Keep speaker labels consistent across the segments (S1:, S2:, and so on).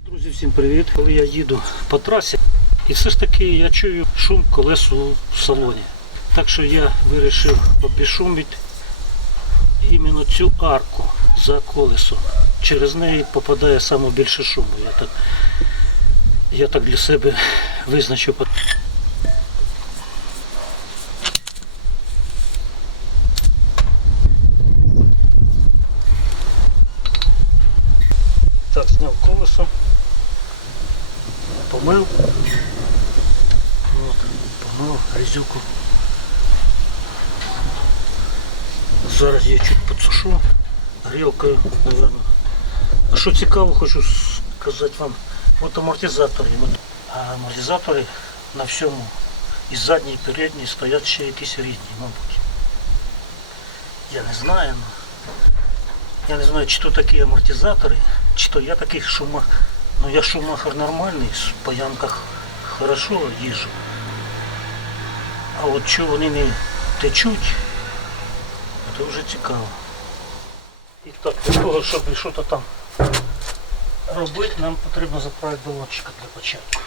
S1: Друзі, всім привіт. Коли я їду по трасі, і все ж таки я чую шум колес у салоні. Так що я вирішив обішумити іменно цю арку за колесом. Через неї попадає саме більше шуму. Я так, я так для себе визначив. Зняв колесо, помив, От, помив грязюку. Зараз я чуть підсушу грілкою, мабуть. А що цікаво, хочу сказати вам, от амортизатори. От, а амортизатори на всьому і задній, і передній стоять ще якісь різні, мабуть. Я не знаю, ну. Я не знаю, чи то такі амортизатори, чи то я таких шумах. Ну я шумахер нормальний, по ямках хорошо їжу. А от що вони не течуть, це вже цікаво. І так, для того, щоб щось там робити, нам потрібно заправити балончика для початку.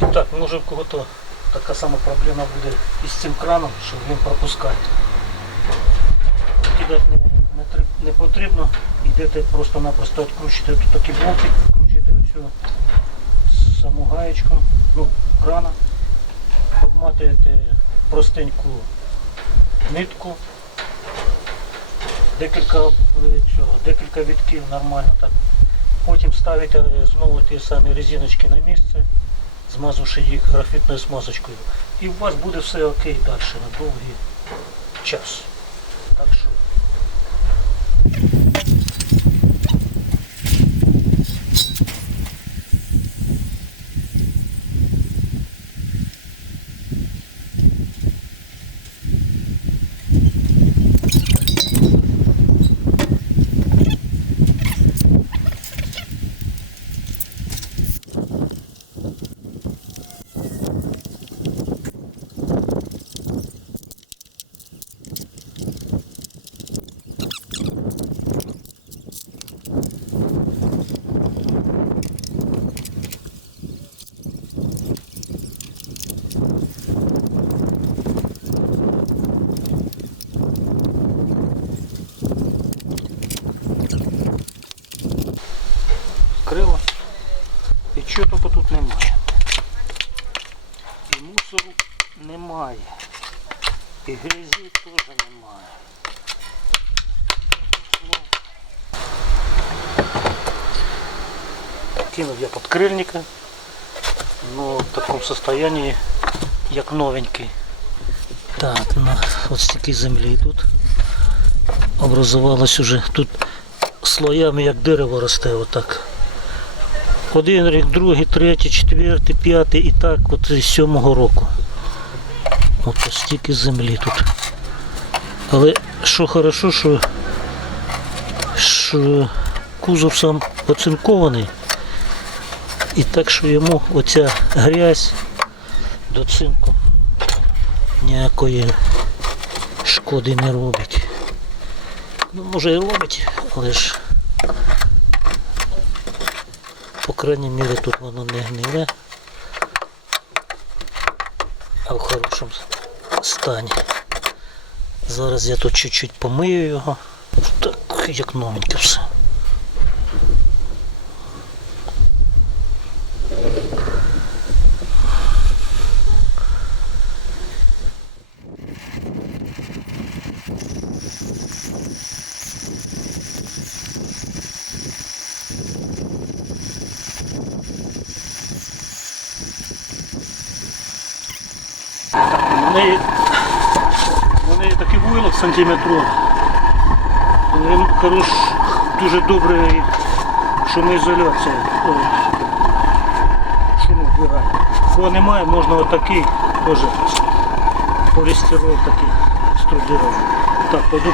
S1: І так, може в кого-то така сама проблема буде із цим краном, що він пропускає. Кидати не, не, не потрібно, йдете просто-напросто відкручуєте тут такий болтик, відкручуєте оцю саму гаєчку, ну, крана, обматуєте простеньку нитку, декілька, е, цього, декілька вітків нормально так. Потім ставите знову ті самі резиночки на місце змазавши їх графітною смазочкою. І у вас буде все окей далі на довгий час. Так що вкрила. І чого тільки тут немає. І мусору немає. І грязі теж немає. Кинув я подкрильника, но в такому состоянии, як новенький. Так, на от стільки землі тут образувалось уже тут слоями як дерево росте отак. Один рік, другий, третій, четвертий, п'ятий і так от з сьомого року. От ось стільки землі тут. Але що хорошо, що, що кузов сам оцинкований. І так, що йому оця грязь до цинку ніякої шкоди не робить. Ну, може і робить, але ж по крайній мірі тут воно не гниле, а в хорошому стані. Зараз я тут чуть-чуть помию його. Так, як новеньке все. В неї, такий войлок сантиметровий. Він хорош, дуже добрий шумоізоляція. Шуму вбирає. Кого немає, можна отакий теж полістирол такий делаю. Так, пойду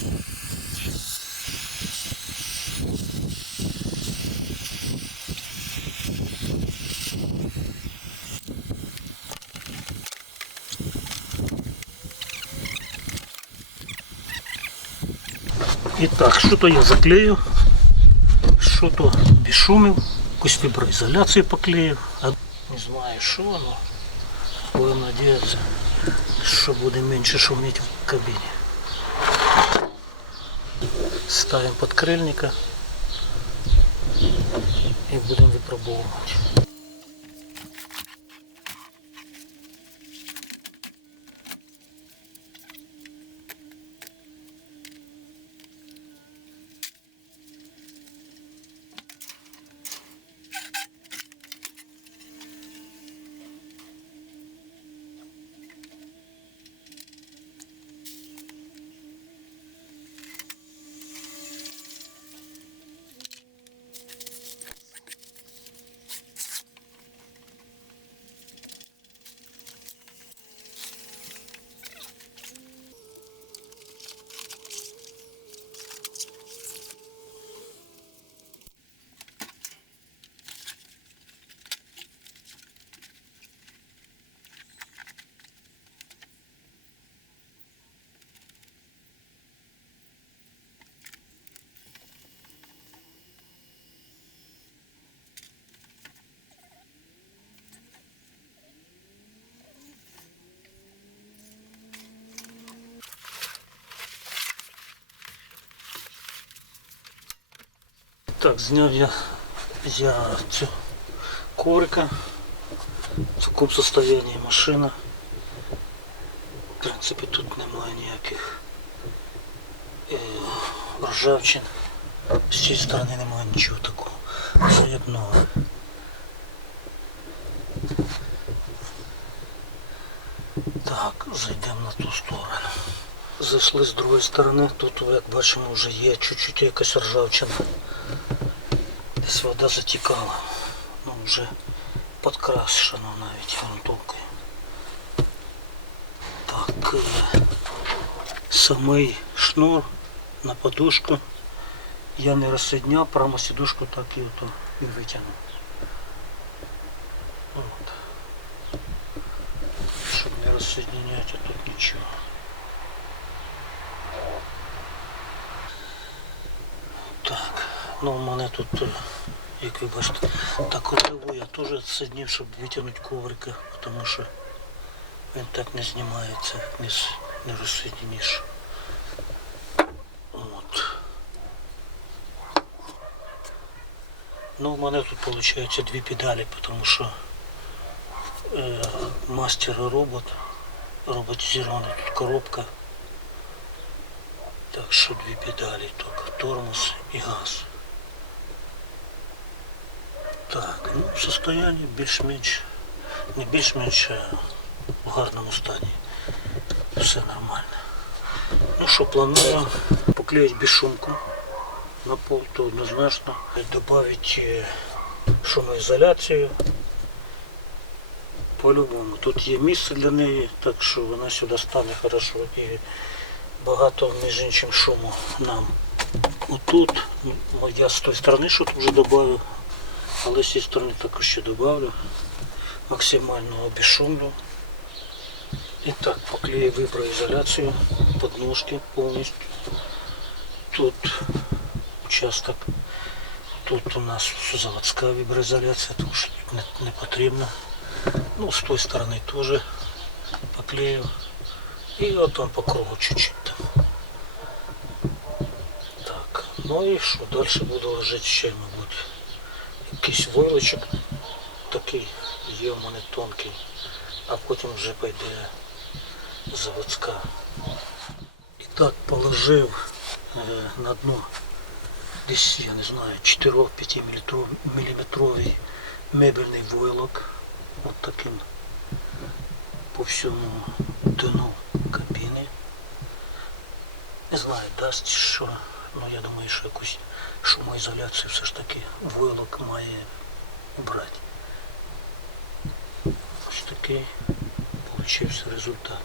S1: примерять. Итак, что-то я заклею, что-то бесшумил, якусь віброізоляцію поклею. А не знаю, що воно. Будем надеяться, що буде менше шуметь в кабине. Ставим подкрильника и будем випробовувати. Так, зняв я, я цю коврика. В такому состоянии машина. В принципі, тут немає ніяких е, ржавчин. З цієї сторони немає нічого такого. Нове. Так, зайдемо на ту сторону. Зайшли з другої сторони, тут, як бачимо, вже є чуть-чуть якась ржавчина. Десь вода затікала. Ну, вже підкрашено навіть грунтовкою. Так, е, самий шнур на подушку я не розсоединяв, прямо сідушку так і ото він витягнув. От. Щоб не розсоединяти, а тут нічого. Так, ну у мене тут, е, як ви бачите, так отливо я теж відсоединив, щоб витягнути коврика, тому що він так не знімається, не, не розсоединиш. От. Ну, у мене тут виходить дві педалі, тому що е, мастер робот, роботизований, тут коробка. Так що дві педалі тільки, тормоз і газ. Так, ну состояние більш-менш, не більш-менш в гарному стані. Все нормально. Ну що, планую поклеїти безшумку. на пол, то однозначно. Добавить е, шумоізоляцію. По-любому. Тут є місце для неї, так що вона сюди стане хорошо. І багато, між іншим, шуму нам. Отут, я з тої сторони що вже додав, але з цієї сторони також ще додавлю. Максимально обішумлю. І так, поклею виброізоляцію, подножки повністю. Тут участок, тут у нас заводська віброізоляція, тому що не, не потрібно. Ну, з тої сторони теж поклею. І от там по кругу чуть-чуть там. Так, ну і що, далі буду ложити ще, мабуть, якийсь войлочок такий, є в мене тонкий, а потім вже пойде заводська. І так положив е, на дно десь, я не знаю, 4-5 міліметровий мебельний войлок. От таким по всьому дну кабіни. Не знаю, дасть що. Ну я думаю, що якусь шумоізоляцію все ж таки войлок має убрати. Ось такий получився результат.